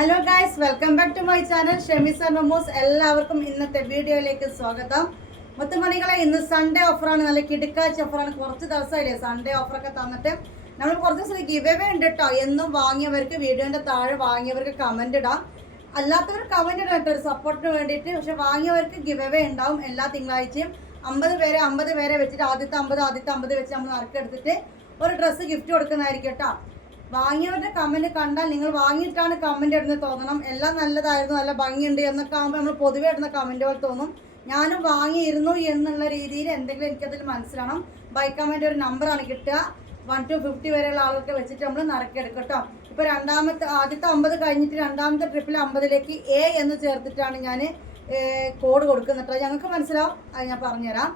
Hello guys welcome back to my channel ഷെമിസ momos എല്ലാവർക്കും ഇന്നത്തെ വീഡിയോയിലേക്ക് സ്വാഗതം. മുത്തുമണികളെ ഇന്ന് സൺഡേ ഓഫറാണ് നല്ല കിടുക്കാച്ച ഓഫറാണ് കുറച്ച് ദിവസമായില്ലേ സൺഡേ ഓഫറൊക്കെ തന്നിട്ട്. നമ്മൾ കുറച്ച് ദിവസം ഗിവ് ഉണ്ട് കേട്ടോ എന്നും വാങ്ങിയവർക്ക് വീഡിയോന്റെ താഴെ വാങ്ങിയവർക്ക് കമന്റ് ഇടാം. അല്ലാത്തവർ കമന്റ് ഇടാം ഒരു സപ്പോർട്ടിന് വേണ്ടിയിട്ട്. പക്ഷെ വാങ്ങിയവർക്ക് ഗിവ് ഉണ്ടാവും എല്ലാ തിങ്കളാഴ്ചയും. അമ്പത് പേരെ അമ്പത് പേരെ വെച്ചിട്ട് ആദ്യത്തെ അമ്പത് ആദ്യത്തെ അമ്പത് വെച്ച് നമ്മൾ നറുക്കെടുത്തിട്ട് ഒരു ഡ്രസ്സ് ഗിഫ്റ്റ് കൊടുക്കുന്നതായിരിക്കും കേട്ടോ വാങ്ങിയവരുടെ കമന്റ് കണ്ടാൽ നിങ്ങൾ വാങ്ങിയിട്ടാണ് കമന്റ് ഇടുന്നത് തോന്നണം. എല്ലാം നല്ലതായിരുന്നു നല്ല ഭംഗിയുണ്ട് എന്നൊക്കെ ആകുമ്പോൾ നമ്മൾ പൊതുവെ ഇടുന്ന കമന്റ് പോലെ തോന്നും. ഞാനും വാങ്ങിയിരുന്നു എന്നുള്ള രീതിയിൽ എന്തെങ്കിലും എനിക്കതിൽ മനസ്സിലാണം ബൈ കമന്റ് ഒരു നമ്പറാണ് കിട്ടുക. വൺ ടു ഫിഫ്റ്റി വരെയുള്ള ആളുകൾക്ക് വെച്ചിട്ട് നമ്മൾ നറുക്കെടുക്കും കേട്ടോ ഇപ്പൊ രണ്ടാമത്തെ ആദ്യത്തെ അമ്പത് കഴിഞ്ഞിട്ട് രണ്ടാമത്തെ ട്രിപ്പിൽ അമ്പതിലേക്ക് എ എന്ന് ചേർത്തിട്ടാണ് ഞാൻ കോഡ് കൊടുക്കുന്നത് ഞങ്ങൾക്ക് മനസ്സിലാവും. അത് ഞാൻ പറഞ്ഞുതരാം.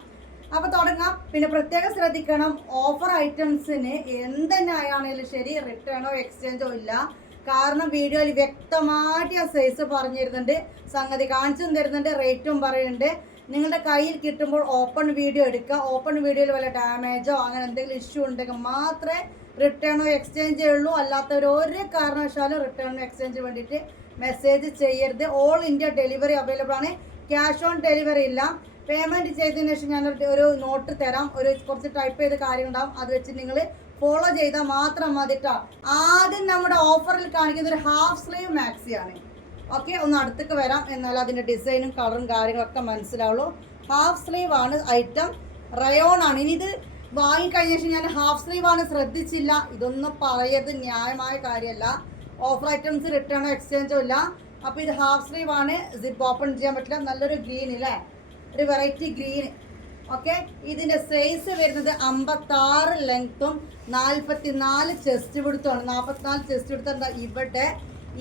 അപ്പൊ തുടങ്ങാം. പിന്നെ പ്രത്യേകം ശ്രദ്ധിക്കണം ഓഫർ ഐറ്റംസിന് എന്തെന്നെ ആയാണെങ്കിലും ശരി റിട്ടേണോ എക്സ്ചേഞ്ചോ ഇല്ല. കാരണം വീഡിയോയിൽ വ്യക്തമായിട്ട് ആ സൈസ് പറഞ്ഞു തരുന്നുണ്ട് സംഗതി കാണിച്ചും തരുന്നുണ്ട് റേറ്റും പറയുന്നുണ്ട്. നിങ്ങളുടെ കയ്യിൽ കിട്ടുമ്പോൾ ഓപ്പൺ വീഡിയോ എടുക്കുക. ഓപ്പൺ വീഡിയോയിൽ വല്ല ഡാമേജോ അങ്ങനെ എന്തെങ്കിലും ഇഷ്യൂ ഉണ്ടെങ്കിൽ മാത്രമേ റിട്ടേണോ എക്സ്ചേഞ്ച് ഉള്ളൂ. അല്ലാത്തവർ ഒരു കാരണവശാലും റിട്ടേണോ എക്സ്ചേഞ്ച് വേണ്ടിയിട്ട് മെസ്സേജ് ചെയ്യരുത്. ഓൾ ഇന്ത്യ ഡെലിവറി അവൈലബിൾ ആണ്. ക്യാഷ് ഓൺ ഡെലിവറി ഇല്ല. പേയ്മെന്റ് ചെയ്തതിന് ശേഷം ഞാൻ ഒരു- നോട്ട് തരാം. ഒരു കുറച്ച് ടൈപ്പ് ചെയ്ത കാര്യം ഉണ്ടാവും അത് വെച്ച് നിങ്ങൾ ഫോളോ ചെയ്താൽ മാത്രം മതി ആദ്യം നമ്മുടെ ഓഫറിൽ കാണിക്കുന്ന ഒരു ഹാഫ് സ്ലീവ് മാക്സി ആണ്. ഓക്കെ ഒന്ന് അടുത്തേക്ക് വരാം. എന്നാൽ അതിന്റെ ഡിസൈനും കളറും കാര്യങ്ങളൊക്കെ മനസ്സിലാവുള്ളൂ. ഹാഫ് സ്ലീവ് ആണ് ഐറ്റം റയോൺ ആണ്. ഇനി ഇത് വാങ്ങിക്കഴിഞ്ഞ ശേഷം ഞാൻ ഹാഫ് സ്ലീവ് ആണ് ശ്രദ്ധിച്ചില്ല. ഇതൊന്നും പറയരുത്. ന്യായമായ കാര്യമല്ല. ഓഫർ ഐറ്റംസ് റിട്ടേണോ എക്സ്ചേഞ്ചോ ഇല്ല. അപ്പോൾ ഇത് ഹാഫ് സ്ലീവ് ആണ്. സിപ്പ് ഓപ്പൺ ചെയ്യാൻ പറ്റില്ല. നല്ലൊരു ഗ്രീൻ അല്ലേ ഒരു വെറൈറ്റി ഗ്രീൻ ഓക്കെ ഇതിന്റെ സൈസ് വരുന്നത് അമ്പത്താറ് ലെങ്ത്തും നാൽപ്പത്തി നാല് ചെസ്റ്റ് പിടുത്തമാണ് നാൽപ്പത്തിനാല് ചെസ്റ്റ് പിടുത്തം ഇവിടെ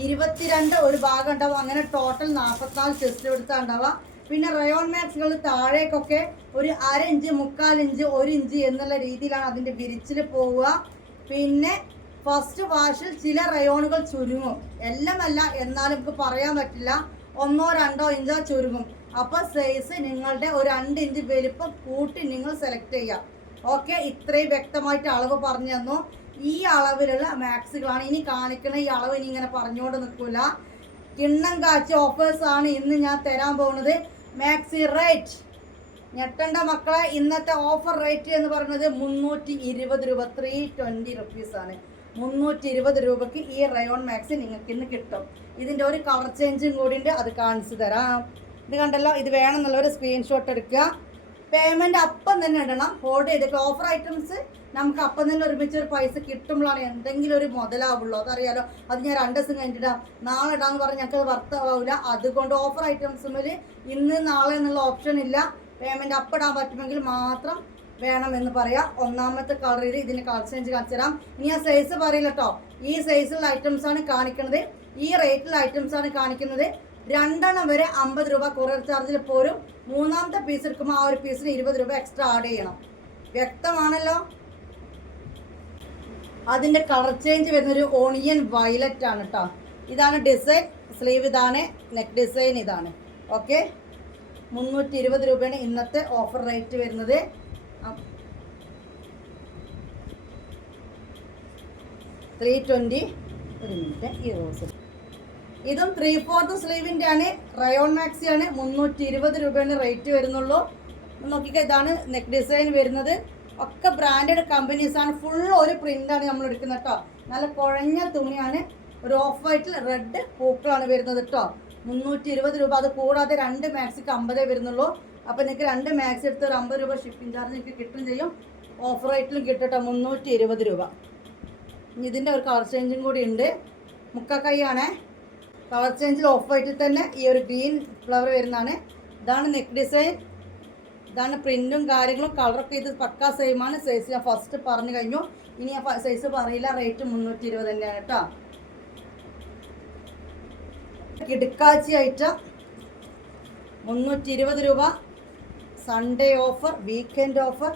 ഇരുപത്തിരണ്ട് ഒരു ഭാഗം ഉണ്ടാവും. അങ്ങനെ ടോട്ടൽ നാൽപ്പത്തിനാല് ചെസ്റ്റ് പിടുത്തം ഉണ്ടാവുക. പിന്നെ റയോൺ മാക്സുകൾ താഴേക്കൊക്കെ ഒരു അര ഇഞ്ച് മുക്കാൽ ഇഞ്ച് ഒരു ഇഞ്ച് എന്നുള്ള രീതിയിലാണ് അതിന്റെ വിരിച്ചിൽ പോവുക. പിന്നെ ഫസ്റ്റ് വാഷിൽ ചില റയോണുകൾ ചുരുങ്ങും. എല്ലാമല്ല എന്നാലും നമുക്ക് പറയാൻ പറ്റില്ല. ഒന്നോ രണ്ടോ ഇഞ്ചോ ചുരുങ്ങും. അപ്പൊ സൈസ് നിങ്ങളുടെ ഒരു രണ്ട് ഇഞ്ച് വലിപ്പം കൂട്ടി നിങ്ങൾ സെലക്ട് ചെയ്യാം ഓക്കെ ഇത്രയും വ്യക്തമായിട്ട് അളവ് പറഞ്ഞു തന്നു. ഈ അളവിലുള്ള മാക്സുകളാണ് ഇനി കാണിക്കുന്ന ഈ അളവ് ഇനി ഇങ്ങനെ പറഞ്ഞുകൊണ്ട് നിൽക്കൂല. കിണ്ണം കാച്ച ഓഫേഴ്സ് ആണ് ഇന്ന് ഞാൻ തരാൻ പോകുന്നത്. മാക്സി റേറ്റ് ഞെട്ടണ്ട മക്കളെ ഇന്നത്തെ ഓഫർ റേറ്റ് എന്ന് പറയുന്നത് മുന്നൂറ്റി ഇരുപത് രൂപ. ത്രീ ട്വന്റി റുപ്പീസാണ് മുന്നൂറ്റി ഇരുപത് രൂപയ്ക്ക് ഈ റയോൺ മാക്സി നിങ്ങൾക്ക് ഇന്ന് കിട്ടും. ഇതിന്റെ ഒരു കളർ ചേഞ്ചും കൂടി ഉണ്ട്. അത് കാണിച്ചു തരാം. ഇത് കണ്ടല്ലോ ഇത് വേണമെന്നുള്ളവർ സ്ക്രീൻഷോട്ട് എടുക്കുക. പേയ്മെന്റ് അപ്പം തന്നെ ഇടണം. ഹോൾഡ് ചെയ്തിട്ട് ഓഫർ ഐറ്റംസ് നമുക്ക് അപ്പം തന്നെ ഒരുമിച്ച് ഒരു പൈസ കിട്ടുമ്പോഴാണ് എന്തെങ്കിലും ഒരു മുതലാവുള്ളൂ. അതറിയാലോ അത് ഞാൻ രണ്ട് ദിവസം കഴിഞ്ഞിട്ടാ നാളെ ഇടാന്ന് പറഞ്ഞ് ഞങ്ങൾക്ക് വർത്തമാവില്ല അതുകൊണ്ട് ഓഫർ ഐറ്റംസിൽ ഇന്ന് നാളെ എന്നുള്ള ഓപ്ഷൻ ഇല്ല. പേയ്മെന്റ് അപ്പം ഇടാൻ പറ്റുമെങ്കിൽ മാത്രം വേണമെന്ന് പറയാം. ഒന്നാമത്തെ കളറിൽ ഇതിന് കളർ ചേഞ്ച് കാണിച്ചു തരാം. ഇനി ആ സൈസ് പറയില്ല കേട്ടോ ഈ സൈസിലുള്ള ഐറ്റംസ് ആണ് കാണിക്കുന്നത് ഈ റേറ്റിലുള്ള ഐറ്റംസ് ആണ് കാണിക്കുന്നത്. രണ്ടെണ്ണം വരെ അമ്പത് രൂപ കൊറിയർ ചാർജിൽ പോരും. മൂന്നാമത്തെ പീസ് എടുക്കുമ്പോൾ ആ ഒരു പീസിന് ഇരുപത് രൂപ എക്സ്ട്രാ ആഡ് ചെയ്യണം. വ്യക്തമാണല്ലോ? അതിന്റെ കളർ ചേഞ്ച് വരുന്നൊരു ഓണിയൻ വയലറ്റ് ആണ് കേട്ടോ ഇതാണ് ഡിസൈൻ സ്ലീവ് ഇതാണ് നെക്ക് ഡിസൈൻ ഇതാണ്. ഓക്കെ മുന്നൂറ്റി ഇരുപത് രൂപയാണ് ഇന്നത്തെ ഓഫർ റേറ്റ് വരുന്നത്. ത്രീ ട്വന്റി ഒരു മിനിറ്റ് ഈ റോസ് ഇതും ത്രീ ഫോർത്ത് സ്ലീവിന്റെ ആണ്. റയോൺ മാക്സി ആണ്. മുന്നൂറ്റി ഇരുപത് രൂപയാണ് റേറ്റ് വരുന്നുള്ളൂ നോക്കിക്കാം ഇതാണ് നെക്ക് ഡിസൈൻ വരുന്നത്. ഒക്കെ ബ്രാൻഡഡ് കമ്പനീസ് ആണ്. ഫുൾ ഒരു പ്രിന്റാണ് നമ്മൾ എടുക്കുന്നത് കേട്ടോ നല്ല കുഴഞ്ഞ തുണിയാണ്. ഒരു ഓഫ് വൈറ്റിൽ റെഡ് പൂക്കളാണ് വരുന്നത് കേട്ടോ മുന്നൂറ്റി ഇരുപത് രൂപ. അത് കൂടാതെ രണ്ട് മാക്സിക്ക് അമ്പതേ വരുന്നുള്ളൂ. അപ്പോൾ നിങ്ങൾക്ക് രണ്ട് മാക്സി എടുത്ത് ഒരു അമ്പത് രൂപ ഷിപ്പിംഗ് ചാർജ് നിങ്ങൾക്ക് കിട്ടും ചെയ്യും. ഓഫ് റേറ്റിലും കിട്ടും കേട്ടോ മുന്നൂറ്റി ഇരുപത് രൂപ. ഇതിന്റെ ഒരു കളർ ചേഞ്ചും കൂടി ഉണ്ട്. മുക്കക്കൈയാണേ കളർ ചേഞ്ചിൽ ഓഫ് വൈറ്റിൽ തന്നെ ഈ ഒരു ഗ്രീൻ ഫ്ലവർ വരുന്നതാണ്. ഇതാണ് നെക്ക് ഡിസൈൻ ഇതാണ് പ്രിന്റും കാര്യങ്ങളും കളറൊക്കെ ഇത് പക്കാ സെയിമാണ് സൈസ് ഞാൻ ഫസ്റ്റ് പറഞ്ഞു കഴിഞ്ഞു. ഇനി ഞാൻ സൈസ് പറയില്ല. റേറ്റ് മുന്നൂറ്റി ഇരുപത് തന്നെയാണ് കേട്ടോ. കിടുക്കാച്ചി ഐറ്റം മുന്നൂറ്റി ഇരുപത് രൂപ. സൺഡേ ഓഫർ വീക്കെൻഡ് ഓഫർ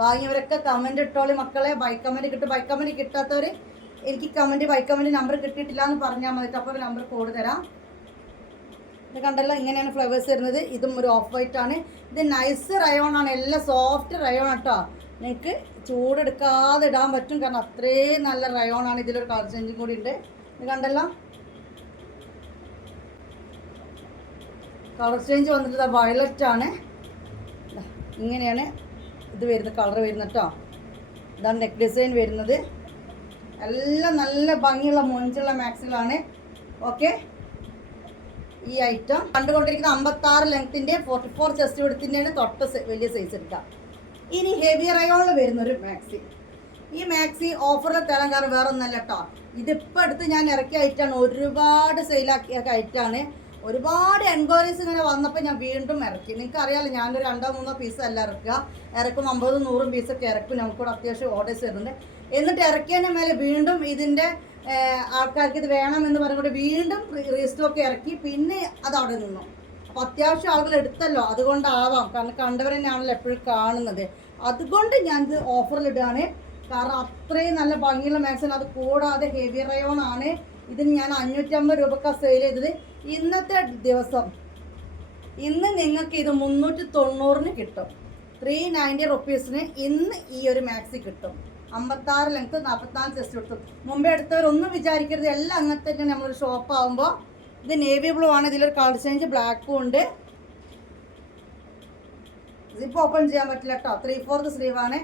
വാങ്ങിയവരൊക്കെ കമന്റ് ഇട്ടോളി മക്കളെ. ബൈ കമന്റ് കിട്ടും. ബൈ കമന്റ് കിട്ടാത്തവർ എനിക്ക് കമന്റ് വൈ നമ്പർ കിട്ടിയിട്ടില്ല എന്ന് പറഞ്ഞാൽ മതി. അപ്പോൾ നമ്പർ കോഡ് തരാം. ഇത് കണ്ടല്ലോ ഇങ്ങനെയാണ് ഫ്ലവേഴ്സ് വരുന്നത്. ഇതും ഒരു ഓഫ് വൈറ്റ് ആണ്. ഇത് നൈസ് റയോൺ ആണ്. എല്ലാം സോഫ്റ്റ് റയോൺ കേട്ടോ നിങ്ങൾക്ക് ചൂടെടുക്കാതെ ഇടാൻ പറ്റും. കാരണം അത്രയും നല്ല റയോൺ ആണ്. ഇതിലൊരു കളർ ചേഞ്ചും കൂടി ഉണ്ട്. ഇത് കണ്ടല്ലോ. കളർ ചേഞ്ച് വന്നിട്ട് വയലറ്റ് ആണ്. ഇങ്ങനെയാണ് ഇത് വരുന്നത് കളർ വരുന്നത് കേട്ടോ ഇതാണ് നെക്ക് ഡിസൈൻ വരുന്നത്. എല്ലാം നല്ല ഭംഗിയുള്ള മൊഞ്ചുള്ള മാക്സിലാണ്. ഓക്കെ ഈ ഐറ്റം കണ്ടുകൊണ്ടിരിക്കുന്ന അമ്പത്താറ് ലെങ്ത്തിന്റെ ഫോർട്ടി ഫോർ ചെസ്റ്റ് എടുത്തിന്റെയാണ് തൊട്ട് വലിയ സൈസ് എടുക്കാം. ഇനി ഹെവി റയോണിൽ വരുന്ന ഒരു മാക്സി ഈ മാക്സി ഓഫറിൽ തരാൻ കാരണം വേറെ ഒന്നല്ല കേട്ടോ ഇതിപ്പോൾ എടുത്ത് ഞാൻ ഇറക്കിയ ഐറ്റാണ് ഒരുപാട് സെയിലാക്കിയ ഐറ്റാണ് ഒരുപാട് എൻക്വയറീസ് ഇങ്ങനെ വന്നപ്പോൾ ഞാൻ വീണ്ടും ഇറക്കി. നിങ്ങൾക്ക് അറിയാമല്ലോ ഞാനൊരു രണ്ടോ മൂന്നോ പീസ് അല്ല ഇറക്കുക. ഇറക്കും അമ്പതും നൂറും പീസൊക്കെ ഇറക്കും. നമുക്കിവിടെ അത്യാവശ്യം ഓർഡേഴ്സ് വരുന്നുണ്ട്. എന്നിട്ട് ഇറക്കിയതിന് മേലെ വീണ്ടും ഇതിന്റെ ആൾക്കാർക്ക് ഇത് വേണം എന്ന് പറഞ്ഞുകൊണ്ട് വീണ്ടും റീസ്റ്റോക്ക് ഇറക്കി. പിന്നെ അത് അവിടെ നിന്നു. അപ്പോൾ അത്യാവശ്യം ആളുകൾ എടുത്തല്ലോ. അതുകൊണ്ടാവാം. കാരണം കണ്ടവർ എപ്പോഴും കാണുന്നത്. അതുകൊണ്ട് ഞാൻ ഇത് ഓഫറിലിടുകയാണ്. കാരണം അത്രയും നല്ല ഭംഗിയുള്ള മാക്സിൻ അത് കൂടാതെ ഹെവി റയോൺ ആണ്. ഇതിന് ഞാൻ അഞ്ഞൂറ്റമ്പത് രൂപക്കാണ് സെയിൽ ചെയ്തത്. ഇന്നത്തെ ദിവസം ഇന്ന് നിങ്ങൾക്ക് ഇത് മുന്നൂറ്റി തൊണ്ണൂറിന് കിട്ടും. ത്രീ നയന്റി റുപ്പീസിന് ഇന്ന് ഈ ഒരു മാക്സി കിട്ടും. അമ്പത്താറ് ലെങ്ത്ത് നാൽപ്പത്തിനാല് ചെസ്റ്റ് എടുത്തു. മുമ്പേ എടുത്തവരൊന്നും വിചാരിക്കരുത്. എല്ലാം അങ്ങനത്തെ തന്നെ നമ്മളൊരു ഷോപ്പ് ആകുമ്പോൾ ഇത് നേവി ബ്ലൂ ആണ്. ഇതിലൊരു കളർ ചേഞ്ച് ബ്ലാക്കും ഉണ്ട്. ഇതിപ്പോൾ ഓപ്പൺ ചെയ്യാൻ പറ്റില്ല കേട്ടോ ത്രീ ഫോർത്ത് സ്ലീവാണ്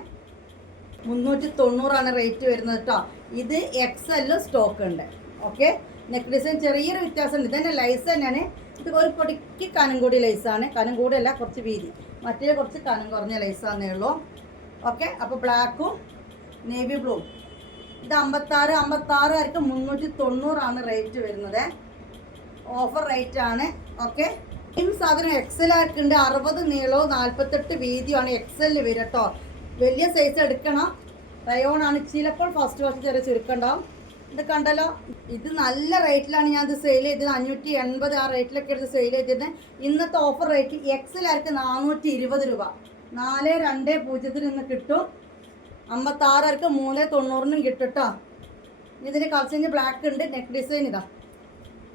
മുന്നൂറ്റി തൊണ്ണൂറാണ് റേറ്റ് വരുന്നത് കേട്ടോ ഇത് എക്സ് എല്ലും സ്റ്റോക്ക് ഉണ്ട്. ഓക്കെ നെക്ക് ഡിസൈൻ ചെറിയൊരു വ്യത്യാസമുണ്ട്. ഇതന്നെ ലൈസ് തന്നെയാണ്. ഇത് ഒരു പൊടിക്ക് കനം കൂടി ലൈസാണ് കനം കൂടിയല്ല കുറച്ച് വീതി. മറ്റേ കുറച്ച് കനം കുറഞ്ഞ ലൈസാന്നേ ഉള്ളൂ. ഓക്കെ അപ്പോൾ ബ്ലാക്കും നേവി ബ്ലൂ ഇത് അമ്പത്താറ് അമ്പത്താറുകാർക്ക് മുന്നൂറ്റി തൊണ്ണൂറാണ് റേറ്റ് വരുന്നത്. ഓഫർ റേറ്റ് ആണ്. ഓക്കെ ഇം സാധനം എക്സൽ ആർക്കുണ്ട്? അറുപത് നീളവും നാൽപ്പത്തെട്ട് വീതിയുമാണ് എക്സലിൽ വരും കേട്ടോ വലിയ സൈസ് എടുക്കണം. റയോൺ ആണ്. ചിലപ്പോൾ ഫസ്റ്റ് വാഷ് ചെറിയ ചുരുക്കണ്ടാവും ഇത് കണ്ടല്ലോ? ഇത് നല്ല റേറ്റിലാണ് ഞാൻ ഇത് സെയിൽ ചെയ്തത്. അഞ്ഞൂറ്റി എൺപത് ആ റേറ്റിലൊക്കെ എടുത്ത് സെയിൽ ചെയ്തിരുന്നത് ഇന്നത്തെ ഓഫർ റേറ്റ് എക്സൽ ആർക്ക് നാനൂറ്റി ഇരുപത് രൂപ. നാല് രണ്ട് പൂജ്യത്തിൽ നിന്ന് കിട്ടും. അമ്പത്താറാർക്ക് മൂന്ന് തൊണ്ണൂറിനും കിട്ടും കേട്ടോ ഇതിന് കളർ ബ്ലാക്ക് ഉണ്ട് നെക്ക് ഡിസൈൻ ഇതാ.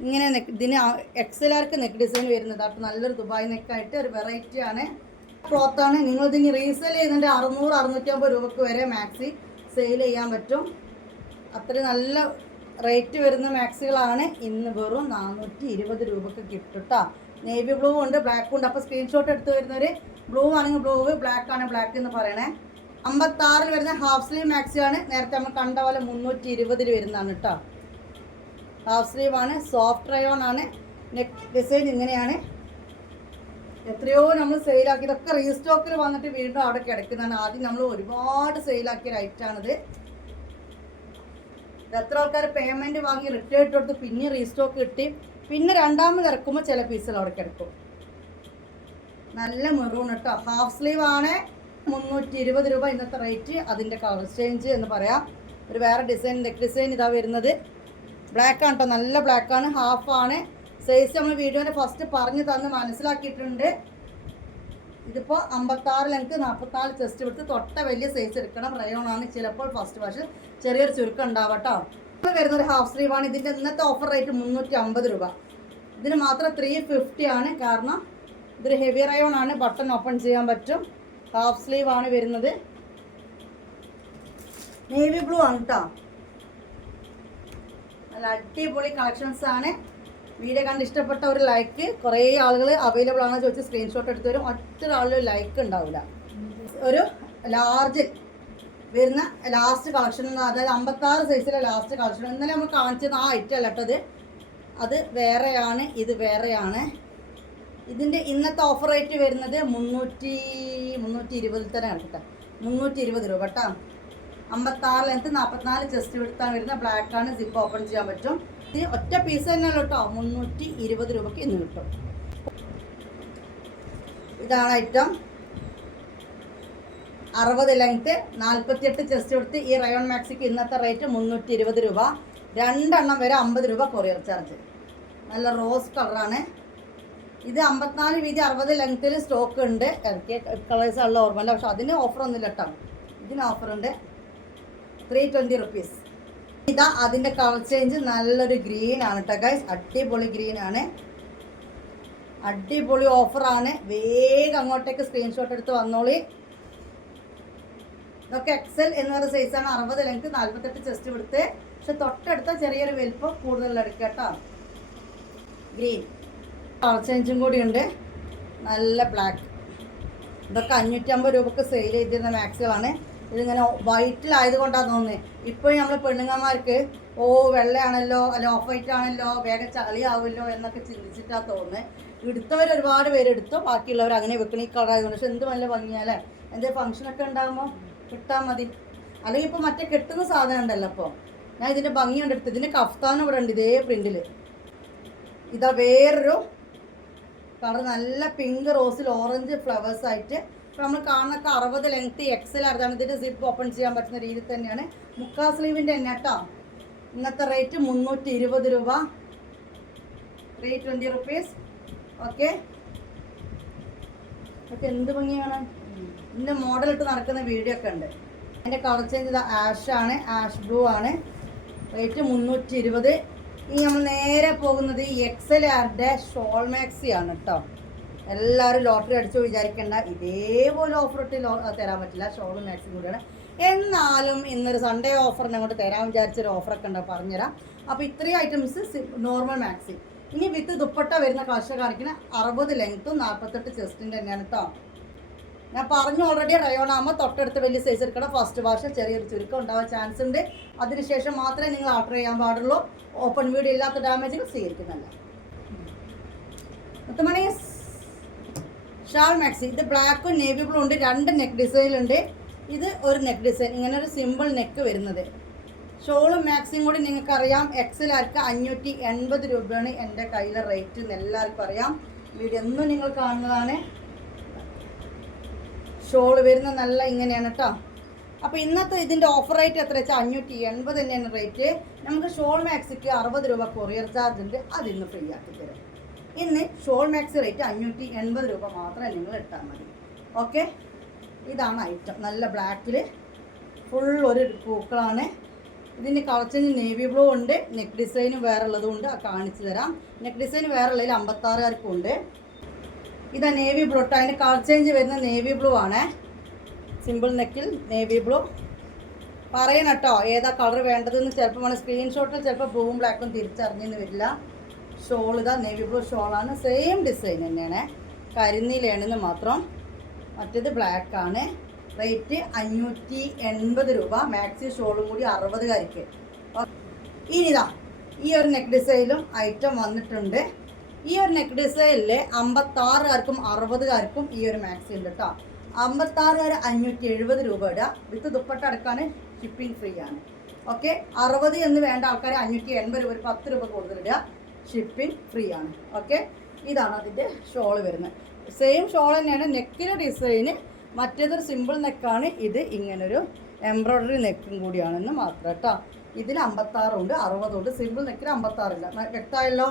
ഇങ്ങനെ നെക്ക് ഇതിന് എക്സലാർക്ക് നെക്ക് ഡിസൈൻ വരുന്നത്. അപ്പോൾ നല്ലൊരു ദുബായ് നെക്കായിട്ട് ഒരു വെറൈറ്റി ആണ്. ക്ലോത്താണ് നിങ്ങളിതിന് റീസെയിൽ ചെയ്യുന്നുണ്ട് അറുന്നൂറ് അറുന്നൂറ്റമ്പത് രൂപക്ക് വരെ മാക്സി സെയിൽ ചെയ്യാൻ പറ്റും. അത്ര നല്ല റേറ്റ് വരുന്ന മാക്സികളാണ് ഇന്ന് വെറും നാനൂറ്റി ഇരുപത് രൂപക്ക് കിട്ടും കേട്ടോ നേവി ബ്ലൂ ഉണ്ട് ബ്ലാക്കും ഉണ്ട്. അപ്പോൾ സ്ക്രീൻഷോട്ട് എടുത്ത് വരുന്നവർ ബ്ലൂ ആണെങ്കിൽ ബ്ലൂ ബ്ലാക്ക് ആണ് ബ്ലാക്ക് എന്ന് പറയണേ. അമ്പത്താറിൽ വരുന്ന ഹാഫ് സ്ലീവ് മാക്സി ആണ് നേരത്തെ നമ്മൾ കണ്ട പോലെ മുന്നൂറ്റി ഇരുപതിൽ വരുന്നതാണ് കേട്ടോ. ഹാഫ് സ്ലീവ് ആണ് സോഫ്റ്റ് റയോൺ ആണ് നെക്ക് ഡിസൈൻ ഇങ്ങനെയാണ്. എത്രയോ നമ്മൾ സെയിലാക്കി ഇതൊക്കെ റീസ്റ്റോക്കിൽ വന്നിട്ട് വീണ്ടും അവിടെ കിടക്കുന്നതാണ്. ആദ്യം നമ്മൾ ഒരുപാട് സെയിലാക്കിയ ഇത് എത്ര ആൾക്കാർ പേയ്മെന്റ് വാങ്ങി റിട്ടേൺ ഇട്ട് കൊടുത്ത് പിന്നെ റീസ്റ്റോക്ക് കിട്ടി. പിന്നെ രണ്ടാമത് ഇറക്കുമ്പോൾ ചില പീസുകൾ അവിടെ കിടക്കും. നല്ല മെറൂൺ കേട്ടോ. ഹാഫ് സ്ലീവ് ആണ് മുന്നൂറ്റി ഇരുപത് രൂപ ഇന്നത്തെ റേറ്റ് അതിന്റെ കളർ ചേഞ്ച് എന്ന് പറയാം. ഒരു വേറെ ഡിസൈൻ നെക്ക് ഡിസൈൻ ഇതാ വരുന്നത്. ബ്ലാക്ക് ആണ് കേട്ടോ നല്ല ബ്ലാക്ക് ആണ് ഹാഫ് ആണ്. സൈസ് നമ്മൾ വീഡിയോനെ ഫസ്റ്റ് പറഞ്ഞു തന്ന് മനസ്സിലാക്കിയിട്ടുണ്ട്. ഇതിപ്പോൾ അമ്പത്താറ് ലെങ്ത് നാൽപ്പത്താറ് ചെസ്റ്റ് എടുത്ത് തൊട്ട വലിയ സൈസ് എടുക്കണം. റയോൺ ആണ് ചിലപ്പോൾ ഫസ്റ്റ് വാഷ് ചെറിയൊരു ചുരുക്കം ഉണ്ടാവട്ടോ ഇപ്പോൾ വരുന്ന ഒരു ഹാഫ് സ്ലീവ് ആണ്. ഇതിന്റെ ഇന്നത്തെ ഓഫർ റേറ്റ് മുന്നൂറ്റി അമ്പത് രൂപ. ഇതിന് മാത്രം ത്രീ ഫിഫ്റ്റി ആണ്. കാരണം ഇതൊരു ഹെവി റയോൺ ആണ്. ബട്ടൺ ഓപ്പൺ ചെയ്യാൻ പറ്റും. ഹാഫ് സ്ലീവ് ആണ് വരുന്നത്. നേവി ബ്ലൂ ആണ് കേട്ടോ നല്ല അടിപൊളി കളക്ഷൻസ് ആണ്. വീഡിയോ കണ്ട് ഇഷ്ടപ്പെട്ട ഒരു ലൈക്ക് കുറേ ആളുകൾ അവൈലബിൾ ആണെന്ന് ചോദിച്ച് സ്ക്രീൻഷോട്ട് എടുത്ത് വരും ഒറ്റ ആളിലും ലൈക്ക് ഉണ്ടാവില്ല ഒരു ലാർജ് വരുന്ന ലാസ്റ്റ് കളക്ഷൻ അതായത് അമ്പത്താറ് സൈസിലെ ലാസ്റ്റ് കളക്ഷൻ ഇന്നലെ നമ്മൾ കാണിച്ചത് ആ ഐറ്റം അല്ലട്ടത് അത് വേറെയാണ് ഇത് വേറെയാണ്. ഇതിന്റെ ഇന്നത്തെ ഓഫർ റേറ്റ് വരുന്നത് മുന്നൂറ്റി മുന്നൂറ്റി ഇരുപതിൽ തന്നെ കേട്ടോ. മുന്നൂറ്റി ഇരുപത് രൂപ കേട്ടോ. അമ്പത്താറ് ലെങ്ത്ത് നാൽപ്പത്തിനാല് ചെസ്റ്റ് എടുത്താൽ വരുന്ന ബ്ലാക്കാണ് സിപ്പ് ഓപ്പൺ ചെയ്യാൻ പറ്റും. ഇത് ഒറ്റ പീസ് തന്നെയല്ലോ കേട്ടോ. മുന്നൂറ്റി ഇരുപത് രൂപയ്ക്ക് ഇന്ന് കിട്ടും. ഇതാണ് ഐറ്റം അറുപത് ലെങ്ത്ത് നാൽപ്പത്തിയെട്ട് ചെസ്റ്റ് എടുത്ത് ഈ റയോൺ മാക്സിക്ക് ഇന്നത്തെ റേറ്റ് മുന്നൂറ്റി ഇരുപത് രൂപ. രണ്ടെണ്ണം വരെ അമ്പത് രൂപ കൊറിയർ ചാർജ് നല്ല റോസ് കളറാണ് ഇത് അമ്പത്തിനാല് വീതി അറുപത് ലെങ്ത്തിൽ സ്റ്റോക്ക് ഉണ്ട്. ഇറക്കിയ കളേഴ്സ് ഉള്ള ഓർമ്മയില്ല പക്ഷെ അതിന് ഓഫർ ഒന്നുമില്ല കേട്ടോ. ഇതിന് ഓഫർ ഉണ്ട്. ത്രീ ട്വന്റി റുപ്പീസ് ഇതാ അതിന്റെ കളർ ചേഞ്ച് നല്ലൊരു ഗ്രീൻ ആണ് കേട്ടോ ഗൈസ് അടിപൊളി ഗ്രീൻ ആണ്. അടിപൊളി ഓഫറാണ് വേഗം അങ്ങോട്ടേക്ക് സ്ക്രീൻഷോട്ട് എടുത്ത് വന്നോളി. ഇതൊക്കെ എക്സൽ എന്ന് പറയുന്ന സൈസാണ് അറുപത് ലെങ്ത് നാൽപ്പത്തെട്ട് ചെസ്റ്റ് കൊടുത്ത് പക്ഷെ തൊട്ടടുത്ത ചെറിയൊരു വലിപ്പം കൂടുതൽ എടുക്കാം കേട്ടോ ഗ്രീൻ ചേഞ്ചും ഉണ്ട് നല്ല ബ്ലാക്ക് ഇതൊക്കെ അഞ്ഞൂറ്റമ്പത് രൂപക്ക് സെയിൽ ചെയ്തിരുന്ന മാക്സുകളാണ് ഇതിങ്ങനെ വൈറ്റിലായത് കൊണ്ടാണ് തോന്നുന്നത് ഇപ്പോൾ നമ്മൾ പെണ്ണുങ്ങന്മാർക്ക് ഓ വെള്ളയാണല്ലോ അല്ല ഓഫ് വൈറ്റ് ആണല്ലോ വേഗം ചളിയാവുമല്ലോ എന്നൊക്കെ ചിന്തിച്ചിട്ടാണ് തോന്നുന്നത് എടുത്തവർ ഒരുപാട് പേര് എടുത്തു ബാക്കിയുള്ളവർ അങ്ങനെ വെക്കണ ഈ കളർ ആയതുകൊണ്ട്. പക്ഷെ എന്ത് നല്ല ഭംഗിയാലേ എന്തേ ഫംഗ്ഷനൊക്കെ ഉണ്ടാകുമ്പോൾ കിട്ടാൽ മതി. അല്ലെങ്കിൽ ഇപ്പോൾ മറ്റേ കെട്ടുന്ന സാധനം ഉണ്ടല്ലോ അപ്പോൾ ഞാൻ ഇതിന്റെ ഭംഗി കണ്ടെടുത്ത് ഇതിന്റെ കഫ്താനും ഇവിടെ ഉണ്ട് ഇതേ പ്രിന്റിൽ ഇതാ വേറൊരു കളർ നല്ല പിങ്ക് റോസിൽ ഓറഞ്ച് ഫ്ലവേഴ്സ് ആയിട്ട്. ഇപ്പം നമ്മൾ കാണുന്നൊക്കെ അറുപത് ലെങ്ത് എക്സൽ അതാണ് ഇതിന്റെ സിപ്പ് ഓപ്പൺ ചെയ്യാൻ പറ്റുന്ന രീതിയിൽ തന്നെയാണ്. മുക്കാ സ്ലീവിന്റെ തന്നെ കേട്ടോ ഇന്നത്തെ റേറ്റ് മുന്നൂറ്റി ഇരുപത് രൂപ. ത്രീ ട്വന്റി റുപ്പീസ് ഓക്കെ ഒക്കെ എന്ത് ഭംഗിയാണ്? ഇതിന്റെ മോഡൽ ഇട്ട് നടക്കുന്ന വീഡിയോ ഒക്കെ ഉണ്ട്. അതിന്റെ കളർ ചേഞ്ച് ആഷ് ആണ്. ആഷ് ബ്ലൂ ആണ്. റേറ്റ് മുന്നൂറ്റി ഇരുപത് ഇനി നമ്മൾ നേരെ പോകുന്നത് എക്സ് എക്സൽ ആറിന്റെ ഷോൾ മാക്സി ആണ് കേട്ടോ എല്ലാവരും ലോട്ടറി അടിച്ചു വിചാരിക്കേണ്ട. ഇതേപോലെ ഓഫർ ഇട്ട് തരാൻ പറ്റില്ല. ഷോളും മാക്സിയും കൂടിയാണ്. എന്നാലും ഇന്നൊരു സൺഡേ ഓഫറിന് അങ്ങോട്ട് തരാൻ വിചാരിച്ചൊരു ഓഫറൊക്കെ ഉണ്ട് പറഞ്ഞുതരാം. അപ്പോൾ ഇത്രയും ഐറ്റംസ് നോർമൽ മാക്സി ഇനി വിത്ത് ദുപ്പട്ട വരുന്ന കളക്ഷൻ കാണിക്കുന്ന അറുപത് ലെങ്ത്തും നാൽപ്പത്തെട്ട് ചെസ്റ്റിന്റെ തന്നെയാണ് കേട്ടോ ഞാൻ പറഞ്ഞു ഓൾറെഡി റയോണാമ തൊട്ടടുത്ത് വലിയ സൈസ് എടുക്കണം ഫസ്റ്റ് ഭാഷ ചെറിയൊരു ചുരുക്കം ഉണ്ടാവാൻ ചാൻസ് ഉണ്ട്. അതിനുശേഷം മാത്രമേ നിങ്ങൾ ഓർഡർ ചെയ്യാൻ പാടുള്ളൂ. ഓപ്പൺ വീഡിയോ ഇല്ലാത്ത ഡാമേജുകൾ സ്വീകരിക്കുന്നല്ല. മുത്തുമണി ഷാൾ മാക്സി. ഇത് ബ്ലാക്കും നേവി ബ്ലൂ ഉണ്ട്. രണ്ട് നെക്ക് ഡിസൈനിലുണ്ട് ഇത് ഒരു നെക്ക് ഡിസൈൻ ഇങ്ങനെ ഒരു സിമ്പിൾ നെക്ക് വരുന്നത്. ഷോളും മാക്സിയും കൂടി നിങ്ങൾക്കറിയാം. എക്സിലാർക്ക് അഞ്ഞൂറ്റി എൺപത് രൂപയാണ് എന്റെ കയ്യിലെ റേറ്റ് എന്ന് എല്ലാവർക്കും അറിയാം. വീഡിയോ എന്നും നിങ്ങൾ കാണുന്നതാണ്. ഷോൾ വരുന്ന നല്ല ഇങ്ങനെയാണ് കേട്ടോ അപ്പോൾ ഇന്നത്തെ ഇതിന്റെ ഓഫർ റേറ്റ് എത്ര വെച്ചാൽ അഞ്ഞൂറ്റി എൺപത് തന്നെയാണ് റേറ്റ് നമുക്ക് ഷോൾ മാക്സിക്ക് അറുപത് രൂപ കൊറിയർ ചാർജ് ഉണ്ട്. അതിന്ന് ഫ്രീ ആക്കി തരും. ഇന്ന് ഷോൾ മാക്സ് റേറ്റ് അഞ്ഞൂറ്റി എൺപത് രൂപ മാത്രമേ നിങ്ങൾ ഇട്ടാൽ മതി. ഓക്കെ ഇതാണ് ഐറ്റം നല്ല ബ്ലാക്കിൽ ഫുൾ ഒരു പൂക്കളാണ്. ഇതിന്റെ കളച്ചിന് നേവി ബ്ലൂ ഉണ്ട്. നെക്ക് ഡിസൈനും വേറെ ഉള്ളതും ഉണ്ട്. അത് കാണിച്ചു തരാം. നെക്ക് ഡിസൈൻ വേറെ ഉള്ളതിൽ അമ്പത്താറുകാർക്കും ഉണ്ട്. ഇതാ നേവി ബ്ലൂ കേട്ടോ അതിന്റെ കളർ ചേഞ്ച് വരുന്ന നേവി ബ്ലൂ ആണ്. സിമ്പിൾ നെക്കിൽ നേവി ബ്ലൂ പറയണം കേട്ടോ ഏതാ കളർ വേണ്ടതെന്ന്. ചിലപ്പോൾ നമ്മൾ സ്ക്രീൻഷോട്ടിൽ ചിലപ്പോൾ ബ്ലൂവും ബ്ലാക്കും തിരിച്ചറിഞ്ഞെന്ന് വരില്ല. ഷോൾ ഇതാ നേവി ബ്ലൂ ഷോളാണ് സെയിം ഡിസൈൻ തന്നെയാണ്. കരിനീലയാണെന്ന് മാത്രം. മറ്റേത് ബ്ലാക്കാണ് റേറ്റ് അഞ്ഞൂറ്റി എൺപത് രൂപ. മാക്സി ഷോളും കൂടി അറുപത് അറുപതുകാരിക്ക് ഇനിതാ ഈ ഒരു നെക്ക് ഡിസൈനിലും ഐറ്റം വന്നിട്ടുണ്ട്. ഈ ഒരു നെക്ക് ഡിസൈനിൽ അമ്പത്താറുകാർക്കും അറുപതുകാർക്കും ഈ ഒരു മാക്സി ഉണ്ട് കേട്ടോ അമ്പത്താറുകാർ അഞ്ഞൂറ്റി എഴുപത് രൂപ ഇടുക വിത്ത് ദുപ്പട്ട അടക്കാണ് ഷിപ്പിംഗ് ഫ്രീ ആണ്. ഓക്കെ അറുപത് എന്ന് വേണ്ട ആൾക്കാർ അഞ്ഞൂറ്റി എൺപത് രൂപ ഒരു പത്ത് രൂപ കൂടുതൽ ഇടുക ഷിപ്പിംഗ് ഫ്രീ ആണ്. ഓക്കെ ഇതാണ് അതിന്റെ ഷോൾ വരുന്നത്. സെയിം ഷോൾ തന്നെയാണ് നെക്കിലെ ഡിസൈന് മറ്റേതൊരു സിമ്പിൾ നെക്കാണ് ഇത് ഇങ്ങനൊരു എംബ്രോയ്ഡറി നെക്കും കൂടിയാണെന്ന് മാത്രം കേട്ടോ ഇതിൽ അമ്പത്താറുണ്ട് അറുപതുണ്ട്. സിമ്പിൾ നെക്കിൽ അമ്പത്താറില്ല. വ്യക്തമായല്ലോ?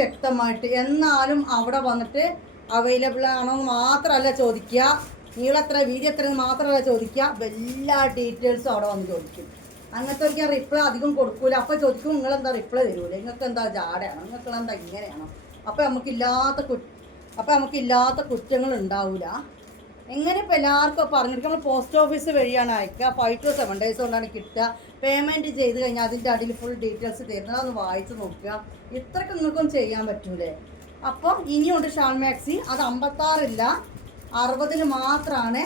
വ്യക്തമായിട്ട്. എന്നാലും അവിടെ വന്നിട്ട് അവൈലബിൾ ആണോ എന്ന് മാത്രമല്ല ചോദിക്കുക. നീളെത്ര വീതി എത്ര എന്ന് മാത്രമല്ല ചോദിക്കുക. എല്ലാ ഡീറ്റെയിൽസും അവിടെ വന്ന് ചോദിക്കും. അങ്ങനത്തെ ഒക്കെ റിപ്ലൈ അധികം കൊടുക്കൂല. അപ്പോൾ ചോദിക്കും നിങ്ങൾ എന്താ റിപ്ലൈ തരൂല? നിങ്ങൾക്ക് എന്താ ജാടയാണോ? നിങ്ങൾക്ക് എന്താ ഇങ്ങനെയാണോ അപ്പോൾ നമുക്കില്ലാത്ത കു അപ്പോൾ നമുക്കില്ലാത്ത കുറ്റങ്ങൾ ഉണ്ടാവില്ല എങ്ങനെ ഇപ്പോൾ എല്ലാവർക്കും പറഞ്ഞിട്ട് നമ്മൾ പോസ്റ്റ് ഓഫീസ് വഴിയാണ് അയക്കുക. ഫൈവ് ടു സെവൻ ഡേയ്സ് കൊണ്ടാണ് കിട്ടുക. പേയ്മെന്റ് ചെയ്ത് കഴിഞ്ഞാൽ അതിന്റെ അടിയിൽ ഫുൾ ഡീറ്റെയിൽസ് തരുന്നത് അത് വായിച്ച് നോക്കുക. ഇത്രയ്ക്ക് നിങ്ങൾക്കും ചെയ്യാൻ പറ്റൂലേ. അപ്പോൾ ഇനിയുണ്ട് ഷാൾ മാക്സി. അത് അമ്പത്താറില്ല. അറുപതിന് മാത്രമാണ്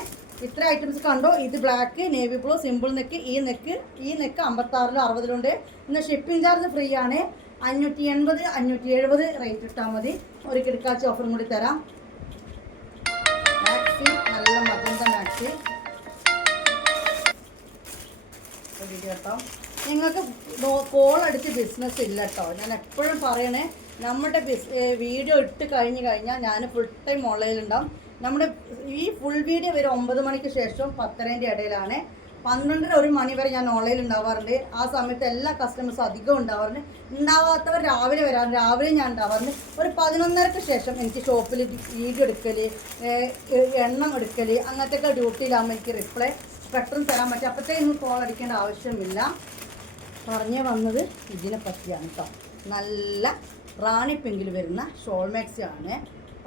ഇത്ര ഐറ്റംസ് കണ്ടോ? ഇത് black navy blue simple neck ഈ നെക്ക് ഈ നെക്ക് അമ്പത്താറിലും അറുപതിലുണ്ട്. ഇന്ന് ഷിപ്പിംഗ് ചാർജ് ഫ്രീ ആണ്. അഞ്ഞൂറ്റി എൺപത് അഞ്ഞൂറ്റി എഴുപത് റേറ്റ് ഇട്ടാൽ മതി. ഒരു കിടക്കാച്ച ഓഫറും കൂടി തരാം. മാക്സി നല്ല ഒരു കേട്ടോ. നിങ്ങൾക്ക് കോൾ അടിച്ച് ബിസിനസ് ഇല്ല കേട്ടോ. ഞാൻ എപ്പോഴും പറയണേ നമ്മുടെ ബിസ് വീഡിയോ ഇട്ട് കഴിഞ്ഞ് കഴിഞ്ഞാൽ ഞാൻ ഫുൾ ടൈം ഓൺലൈനിലുണ്ടാവും നമ്മുടെ ഈ ഫുൾ വീഡിയോ വരെ ഒമ്പത് മണിക്ക് ശേഷം പത്തരേന്റെ ഇടയിലാണ്. പന്ത്രണ്ടര ഒരു മണി വരെ ഞാൻ ഓൺലൈനിൽ ഉണ്ടാവാറുണ്ട്. ആ സമയത്ത് എല്ലാ കസ്റ്റമേഴ്സും അധികം ഉണ്ടാവാറുണ്ട്. ഉണ്ടാവാത്തവർ രാവിലെ വരാൻ രാവിലെ ഞാൻ ഉണ്ടാവാറുണ്ട്. ഒരു പതിനൊന്നരക്ക് ശേഷം എനിക്ക് ഷോപ്പിൽ വീഡിയോ എടുക്കൽ എണ്ണം എടുക്കൽ അങ്ങനത്തെയൊക്കെ ഡ്യൂട്ടിയിലാകുമ്പോൾ എനിക്ക് റിപ്ലൈ പെട്ടെന്ന് തരാൻ പറ്റും. അപ്പോഴത്തേക്ക് കോൾ അടിക്കേണ്ട ആവശ്യമില്ല. പറഞ്ഞു വന്നത് ഇതിനെ പറ്റിയാണ് കേട്ടോ നല്ല റാണി പിങ്കിൽ വരുന്ന ഷോൾ ആണ്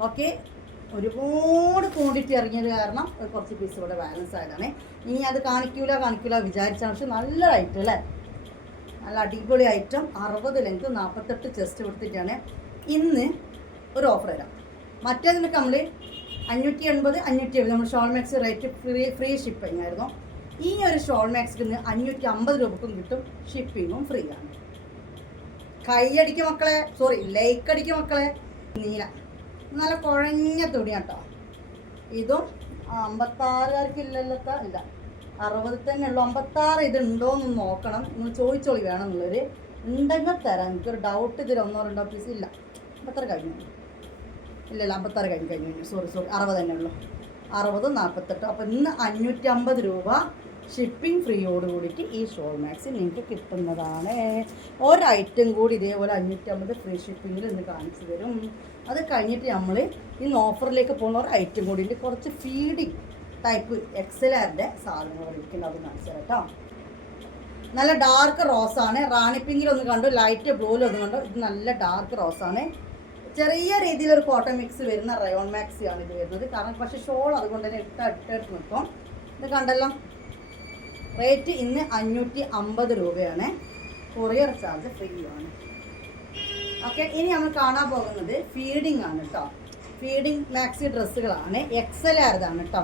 ഓക്കെ? ഒരുപാട് ക്വാണ്ടിറ്റി ഇറങ്ങിയത് കാരണം ഒരു കുറച്ച് പീസ് ഇവിടെ ബാലൻസ് ആയതാണ്. ഇനി അത് കാണിക്കൂല കാണിക്കൂല വിചാരിച്ചാൽ പക്ഷെ നല്ല ഐറ്റം അല്ലേ? നല്ല അടിപൊളി ഐറ്റം അറുപത് ലെങ്ത് നാൽപ്പത്തെട്ട് ചെസ്റ്റ് കൊടുത്തിട്ടാണ്. ഇന്ന് ഒരു ഓഫർ തരാം. മറ്റേതിനൊക്കെ നമ്മൾ അഞ്ഞൂറ്റി എൺപത് അഞ്ഞൂറ്റി എഴുപത്. നമ്മൾ shawl max rate free free shipping ആയിരുന്നു. ഈ ഒരു ഷോൾ മാക്സിന് അഞ്ഞൂറ്റി അമ്പത് രൂപക്കും കിട്ടും ഷിപ്പിങ്ങും ഫ്രീ ആണ്. കൈയടിക്ക് മക്കളെ. സോറി ലൈക്ക് അടിക്ക് മക്കളെ. നീല. നല്ല കുഴഞ്ഞ തുണി കേട്ടോ ഇതും അമ്പത്താറുകാർക്ക് ഇല്ലല്ലോ ഇല്ല. അറുപത് തന്നെ ഉള്ളു. അമ്പത്താറ് ഇത് ഉണ്ടോയെന്ന് നോക്കണം. നിങ്ങൾ ചോദിച്ചോളി വേണം വേണമെന്നുള്ളൊരു ഉണ്ടെങ്കിൽ തരാം. എനിക്കൊരു ഡൗട്ട് ഇതിൽ ഒന്നോ രണ്ടോ പീസ് ഇല്ല. അമ്പത്താറ് കഴിഞ്ഞു. ഇല്ല ഇല്ല അമ്പത്താറ് കഴിഞ്ഞ് കഴിഞ്ഞു. സോറി സോറി അറുപത് തന്നെ ഉള്ളു. അറുപത് നാൽപ്പത്തെട്ട് അപ്പോൾ ഇന്ന് അഞ്ഞൂറ്റി അമ്പത് രൂപ ഷിപ്പിംഗ് ഫ്രീയോട് കൂടിയിട്ട് ഈ ഷോൾ മാക്സ് നിങ്ങൾക്ക് കിട്ടുന്നതാണ്. ഒരൈറ്റം കൂടി ഇതേപോലെ അഞ്ഞൂറ്റമ്പത് ഫ്രീ ഷിപ്പിങ്ങിൽ ഇന്ന് കാണിച്ചു തരും. അത് കഴിഞ്ഞിട്ട് നമ്മൾ ഇന്ന് ഓഫറിലേക്ക് പോകുന്ന ഒരു ഐറ്റം കൂടി ഉണ്ട്. കുറച്ച് ഫീഡിങ് ടൈപ്പ് എക്സലാറിന്റെ സാധനങ്ങൾ അത് കാണിച്ചു നല്ല ഡാർക്ക് റോസാണ് റാണി പിങ്കിലൊന്ന് കണ്ടു. ലൈറ്റ് ബ്ലൂവിൽ ഒന്ന് കണ്ടു. ഇത് നല്ല ഡാർക്ക് റോസാണ് ചെറിയ രീതിയിലൊരു കോട്ടൺ മിക്സ് വരുന്ന റയോൺ മാക്സി ആണ് ഇത് വരുന്നത്. കാരണം പക്ഷേ ഷോൾ അതുകൊണ്ട് തന്നെ ഇട്ട് ഇട്ടിട്ട് നിൽക്കും. ഇത് കണ്ടല്ലോ. റേറ്റ് ഇന്ന് അഞ്ഞൂറ്റി അമ്പത് രൂപയാണ്. കൊറിയർ ചാർജ് ഫ്രീ ആണ്. ഓക്കെ ഇനി നമ്മൾ കാണാൻ പോകുന്നത് ഫീഡിംഗ് ആണ് കേട്ടോ ഫീഡിംഗ് മാക്സി ഡ്രസ്സുകളാണ്. എക്സൽ ആയതാണ് കേട്ടോ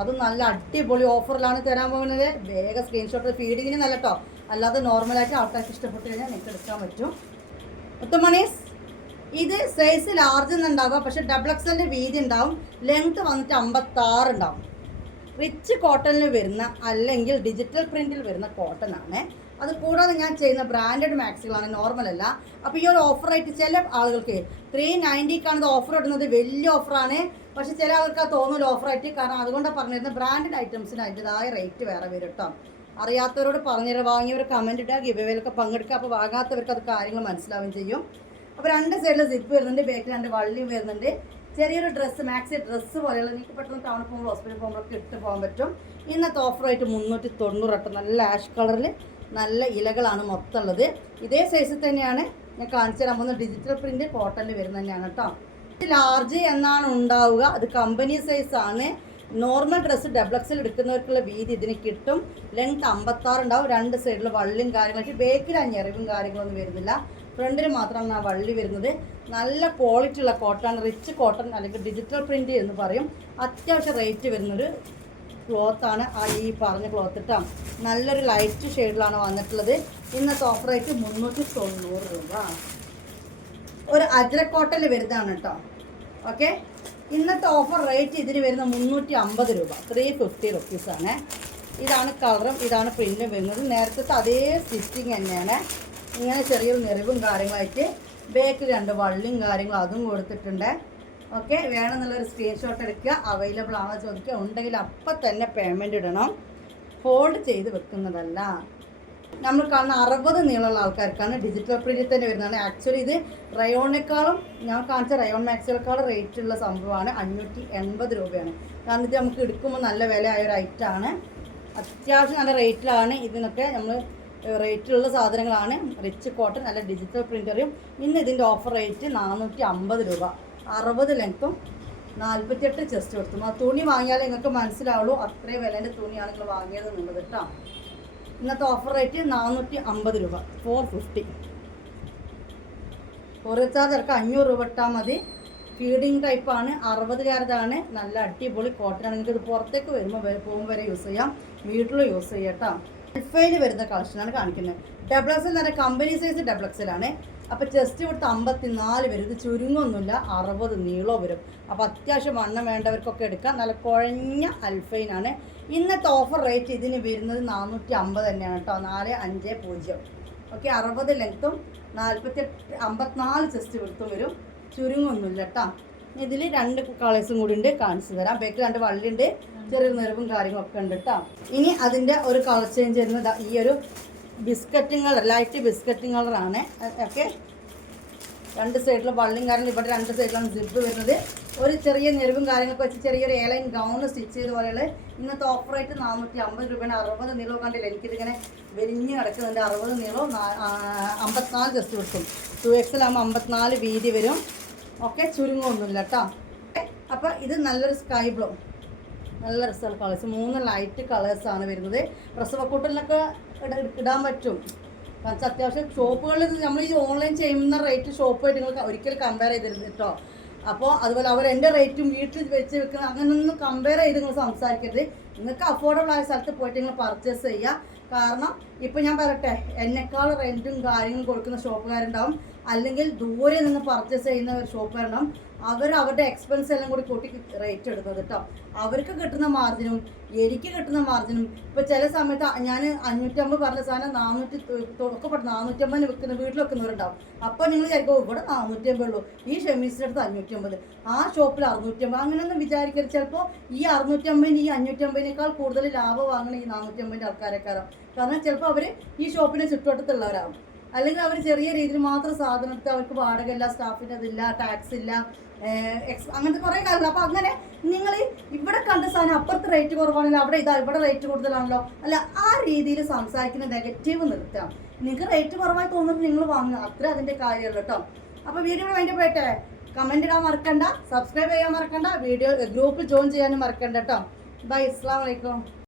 അത് നല്ല അടിപൊളി ഓഫറിലാണ് തരാൻ പോകുന്നത്. വേഗം സ്ക്രീൻഷോട്ട് ഫീഡിങ്ങിന് നല്ല കേട്ടോ അല്ലാതെ നോർമലായിട്ട് ആൾക്കാർക്ക് ഇഷ്ടപ്പെട്ട് കഴിഞ്ഞാൽ നിങ്ങൾക്ക് എടുക്കാൻ പറ്റും. മുത്തുമണീസ് ഇത് സൈസ് ലാർജ് എന്നുണ്ടാവുക പക്ഷെ ഡബിൾ എക്സലിന്റെ വീതി ഉണ്ടാവും. ലെങ്ത് വന്നിട്ട് അമ്പത്താറ് ഉണ്ടാവും. റിച്ച് കോട്ടണിൽ വരുന്ന അല്ലെങ്കിൽ ഡിജിറ്റൽ പ്രിന്റിൽ വരുന്ന കോട്ടൺ ആണ്. അത് കൂടാതെ ഞാൻ ചെയ്യുന്ന ബ്രാൻഡഡ് മാക്സികളാണ് നോർമൽ അല്ല. അപ്പോൾ ഈ ഒരു ഓഫർ ആയിട്ട് ചില ആളുകൾക്ക് ത്രീ നയന്റിക്കാണ് ഇത് ഓഫർ ഇടുന്നത് വലിയ ഓഫറാണ് പക്ഷെ ചില ആൾക്ക് അത് ഓഫറായിട്ട് കാരണം അതുകൊണ്ട് പറഞ്ഞിരുന്നത് ബ്രാൻഡഡ് ഐറ്റംസിന് അതിന്റെതായ റേറ്റ് വേറെ വരും കേട്ടോ. അറിയാത്തവരോട് പറഞ്ഞുതരാം വാങ്ങിയവർ കമന്റ് ഇടുക ഗിവേയിലൊക്കെ പങ്കെടുക്കുക. അപ്പോൾ വാങ്ങാത്തവർക്ക് അത് കാര്യങ്ങൾ മനസ്സിലാവുകയും ചെയ്യും. അപ്പോൾ രണ്ട് സൈഡിൽ സിപ്പ് വരുന്നുണ്ട് ബാക്കിൽ രണ്ട് വള്ളിയും വരുന്നുണ്ട്. ചെറിയൊരു ഡ്രസ്സ് മാക്സി ഡ്രസ്സ് പോലെയുള്ള നിങ്ങൾക്ക് പെട്ടെന്ന് ടൗണിൽ പോകുമ്പോൾ ഹോസ്പിറ്റലിൽ പോകുമ്പോഴൊക്കെ ഇട്ട് പോകാൻ പറ്റും. ഇന്നത്തെ ഓഫറായിട്ട് മുന്നൂറ്റി തൊണ്ണൂറ് നല്ല ആഷ് കളറിൽ നല്ല ഇലകളാണ് മൊത്തമുള്ളത്. ഇതേ സൈസിൽ തന്നെയാണ്. ഞാൻ കാണിച്ചു തരാൻ പോകുന്ന ഡിജിറ്റൽ പ്രിന്റ് കോട്ടണിൽ വരുന്നത് തന്നെയാണ് കേട്ടോ. ലാർജ് എന്നാണ് ഉണ്ടാവുക. അത് കമ്പനി സൈസ് ആണ്. നോർമൽ ഡ്രസ്സ് ഡബ്ലക്സിൽ എടുക്കുന്നവർക്കുള്ള വീതി ഇതിന് കിട്ടും. ലെങ്ത് അമ്പത്താറ് ഉണ്ടാവും. രണ്ട് സൈഡിൽ വള്ളിയും കാര്യങ്ങളൊക്കെ. ബേക്കിൽ ആ ഞെറിവും കാര്യങ്ങളൊന്നും വരുന്നില്ല. ഫ്രണ്ടിൽ മാത്രമാണ് ആ വള്ളി വരുന്നത്. നല്ല ക്വാളിറ്റി ഉള്ള കോട്ടൺ റിച്ച് കോട്ടൺ അല്ലെങ്കിൽ ഡിജിറ്റൽ പ്രിന്റ് എന്ന് പറയും. അത്യാവശ്യം റേറ്റ് വരുന്നൊരു ക്ലോത്താണ് ആ ഈ പറഞ്ഞ ക്ലോത്ത് ഇട്ടാ നല്ലൊരു ലൈറ്റ് ഷെയ്ഡിലാണ് വന്നിട്ടുള്ളത്. ഇന്നത്തെ ഓഫർ റേറ്റ് മുന്നൂറ്റി തൊണ്ണൂറ് രൂപ. ഒരു അജ്രക്കോട്ടൽ വരുന്നതാണ് കേട്ടോ ഓക്കെ ഇന്നത്തെ ഓഫർ റേറ്റ് ഇതിന് വരുന്ന മുന്നൂറ്റി അമ്പത് രൂപ. ത്രീ ഫിഫ്റ്റി റുപ്പീസാണ് ഇതാണ് കളറും ഇതാണ് പ്രിന്റും വരുന്നത്. നേരത്തെ അതേ സ്റ്റിച്ചിങ് തന്നെയാണ്. ഇങ്ങനെ ചെറിയൊരു നിറവും കാര്യങ്ങളായിട്ട് ബേക്കിൽ രണ്ട് വള്ളിയും കാര്യങ്ങളും അതും കൊടുത്തിട്ടുണ്ട്. ഓക്കെ വേണമെന്നുള്ളൊരു സ്ക്രീൻഷോട്ട് എടുക്കുക. അവൈലബിൾ ആണോ ചോദിക്കുക. ഉണ്ടെങ്കിൽ അപ്പം തന്നെ പേയ്മെന്റ് ഇടണം. ഫോൾഡ് ചെയ്ത് വെക്കുന്നതല്ല. നമ്മൾ കാണുന്ന അറുപത് നീളമുള്ള ആൾക്കാർക്കാണ് ഡിജിറ്റൽ പ്രിന്റിൽ തന്നെ വരുന്നതാണ് ആക്ച്വലി ഇത് റയോണിനേക്കാളും ഞാൻ കാണിച്ച റയോൺ മാക്സിനേക്കാളും റേറ്റ് ഉള്ള സംഭവമാണ്. അഞ്ഞൂറ്റി എൺപത് രൂപയാണ്. കാരണം ഇത് നമുക്ക് എടുക്കുമ്പോൾ നല്ല വില ആയ ഒരു ഐറ്റമാണ് അത്യാവശ്യം നല്ല റേറ്റിലാണ് ഇതിനൊക്കെ നമ്മൾ റേറ്റിലുള്ള സാധനങ്ങളാണ്. റിച്ച് കോട്ടൺ നല്ല ഡിജിറ്റൽ പ്രിന്ററും ഇന്ന് ഇതിന്റെ ഓഫർ റേറ്റ് നാനൂറ്റി അമ്പത് രൂപ. അറുപത് ലെങ്ത്തും നാൽപ്പത്തിയെട്ട് ചെസ്റ്റ് കൊടുത്തും ആ തുണി വാങ്ങിയാലേ നിങ്ങൾക്ക് മനസ്സിലാവുള്ളൂ അത്രയും വിലേന്റെ തുണിയാണ് നിങ്ങൾ വാങ്ങിയത് എന്നുള്ളത് കേട്ടോ. ഇന്നത്തെ ഓഫർ റേറ്റ് നാനൂറ്റി അമ്പത് രൂപ ഫോർ ഫിഫ്റ്റി കൊറിയർ ചാർജർക്ക് അഞ്ഞൂറ് രൂപ ഇട്ടാൽ മതി. ഫീഡിങ് ടൈപ്പാണ് അറുപത് കാരതാണ് നല്ല അടിപൊളി കോട്ടൺ ആണ്. നിങ്ങൾക്ക് ഇത് പുറത്തേക്ക് വരുമ്പോൾ വരെ പോകുമ്പോൾ വരെ യൂസ് ചെയ്യാം. വീട്ടിലും യൂസ് ചെയ്യാം കേട്ടോ. എൽഫയിൽ വരുന്ന കളക്ഷനാണ് കാണിക്കുന്നത്. ഡബ്ലക്സ് എന്ന് പറഞ്ഞാൽ കമ്പനി സൈസ് ഡബിൾ എക്സലാണ് അപ്പോൾ ചെസ്റ്റ് ഇവിടുത്തെ അമ്പത്തിനാല് വരും ഇത് ചുരുങ്ങൊന്നുമില്ല അറുപത് നീളം വരും. അപ്പോൾ അത്യാവശ്യം വണ്ണം വേണ്ടവർക്കൊക്കെ എടുക്കാം. നല്ല കുഴഞ്ഞ അൽഫൈനാണ് ഇന്നത്തെ ഓഫർ റേറ്റ് ഇതിന് വരുന്നത് നാനൂറ്റി അമ്പത് തന്നെയാണ് കേട്ടോ. നാല് അഞ്ച് പൂജ്യം. ഓക്കെ അറുപത് ലെങ്ത്തും നാൽപ്പത്തെട്ട് അമ്പത്തിനാല് ചെസ്റ്റ് വിടുത്തും വരും. ചുരുങ്ങൊന്നുമില്ല കേട്ടോ. ഇതിൽ രണ്ട് കളേഴ്സും കൂടി ഉണ്ട്. കാണിച്ചു തരാം. ബേക്കിൽ രണ്ട് വള്ളിയുണ്ട്. ചെറിയ നിറവും കാര്യങ്ങളൊക്കെ ഉണ്ട് കേട്ടോ. ഇനി അതിന്റെ ഒരു കളർ ചേഞ്ച് വരുന്നത് ഈ ഒരു ബിസ്ക്കറ്റിംഗ് കളർ ലൈറ്റ് ബിസ്ക്കറ്റും കളറാണ് ഓക്കെ രണ്ട് സൈഡിലും വള്ളിയും കാര്യങ്ങളും ഇവിടെ രണ്ട് സൈഡിലാണ് സിബ് വരുന്നത്. ഒരു ചെറിയ നെരുവും കാര്യങ്ങളൊക്കെ വെച്ച് ചെറിയൊരു ഏലൈൻ ഗൗൺ സ്റ്റിച്ച് ചെയ്ത പോലെയുള്ള ഇന്നത്തെ ഓഫർ റേറ്റ് നാനൂറ്റി അമ്പത് രൂപയാണ് അറുപത് നീളവും കണ്ടില്ല? എനിക്കിതിങ്ങനെ വെലിഞ്ഞ് കിടക്കുന്നുണ്ട്. അറുപത് നീളവും അമ്പത്തിനാല് ജസ്റ്റ് കൊടുക്കും. ടു എക്സിലാകുമ്പോൾ അമ്പത്തിനാല് വീതി വരും. ഓക്കെ ചുരുങ്ങൊന്നുമില്ല കേട്ടോ അപ്പോൾ ഇത് നല്ലൊരു സ്കൈ ബ്ലൂ നല്ല റിസൾട്ട് കളേഴ്സ് മൂന്ന് ലൈറ്റ് കളേഴ്സാണ് വരുന്നത്. പ്രസവക്കൂട്ടലിനൊക്കെ ഇടാൻ പറ്റും. കാരണം അത്യാവശ്യം ഷോപ്പുകളിൽ നമ്മൾ ഈ ഓൺലൈൻ ചെയ്യുന്ന റേറ്റ് ഷോപ്പുമായിട്ട് നിങ്ങൾ ഒരിക്കലും കമ്പയർ ചെയ്തിരുന്നു കേട്ടോ അപ്പോൾ അതുപോലെ അവർ എന്റെ റേറ്റും വീട്ടിൽ വെച്ച് വെക്കുന്ന അങ്ങനെയൊന്നും കമ്പയർ ചെയ്ത് നിങ്ങൾ സംസാരിക്കരുത്. നിങ്ങൾക്ക് അഫോർഡബിൾ ആയ സ്ഥലത്ത് പോയിട്ട് നിങ്ങൾ പർച്ചേസ് ചെയ്യുക കാരണം ഇപ്പം ഞാൻ പറയട്ടെ എന്നെക്കാൾ റെന്റും കാര്യങ്ങളും കൊടുക്കുന്ന ഷോപ്പുകാരുണ്ടാവും അല്ലെങ്കിൽ ദൂരെ നിന്ന് പർച്ചേസ് ചെയ്യുന്ന ഒരു ഷോപ്പുകാരുണ്ടാവും അവർ അവരുടെ എക്സ്പെൻസ് എല്ലാം കൂടി കൂട്ടി റേറ്റ് എടുക്കുന്നത് കേട്ടോ. അവർക്ക് കിട്ടുന്ന മാർജിനും എനിക്ക് കിട്ടുന്ന മാർജിനും ഇപ്പോൾ ചില സമയത്ത് ഞാൻ അഞ്ഞൂറ്റമ്പത് പറഞ്ഞ സാധനം നാനൂറ്റി തുടക്കപ്പെട്ട നാനൂറ്റമ്പതിന് വെക്കുന്ന വീട്ടിൽ വെക്കുന്നവരുണ്ടാവും. അപ്പോൾ നിങ്ങൾ വിചാരിക്കും ഇവിടെ നാനൂറ്റമ്പത് ഉള്ളൂ. ഈ ഷെമീസിന്റെ അടുത്ത് അഞ്ഞൂറ്റമ്പത്. ആ ഷോപ്പിൽ അറുന്നൂറ്റമ്പത്. അങ്ങനെയൊന്നും വിചാരിക്കരുത്. ചിലപ്പോൾ ഈ അറുന്നൂറ്റമ്പതിന് ഈ അഞ്ഞൂറ്റമ്പതിനേക്കാൾ കൂടുതൽ ലാഭം വാങ്ങണ ഈ നാനൂറ്റമ്പതിന്റെ ആൾക്കാരെക്കാരാം കാരണം ചിലപ്പോൾ അവർ ഈ ഷോപ്പിന്റെ ചുറ്റുവട്ടത്തുള്ളവരാകും അല്ലെങ്കിൽ അവർ ചെറിയ രീതിയിൽ മാത്രം സാധനം എടുത്ത് അവർക്ക് വാടകയില്ല സ്റ്റാഫിന്റെ അതില്ല ടാക്സ് ഇല്ല. അങ്ങനത്തെ കുറേ കാര്യങ്ങൾ. അപ്പോൾ അങ്ങനെ നിങ്ങൾ ഇവിടെ കണ്ട സാധനം അപ്പുറത്ത് റേറ്റ് കുറവാണല്ലോ അവിടെ ഇതാ ഇവിടെ റേറ്റ് കൂടുതലാണല്ലോ. അല്ല ആ രീതിയിൽ സംസാരിക്കുന്ന നെഗറ്റീവ് നിർത്താം. നിങ്ങൾക്ക് റേറ്റ് കുറവായി തോന്നുന്നത് നിങ്ങൾ വാങ്ങുക. അത്ര അതിന്റെ കാര്യമുള്ളൂ കേട്ടോ. അപ്പോൾ വീഡിയോ വേണ്ടി പോയിട്ടെ കമന്റ് ഇടാൻ മറക്കണ്ട സബ്സ്ക്രൈബ് ചെയ്യാൻ മറക്കണ്ട വീഡിയോ ഗ്രൂപ്പിൽ ജോയിൻ ചെയ്യാനും മറക്കണ്ട കേട്ടോ. ബൈ അസ്സാം വലൈക്കും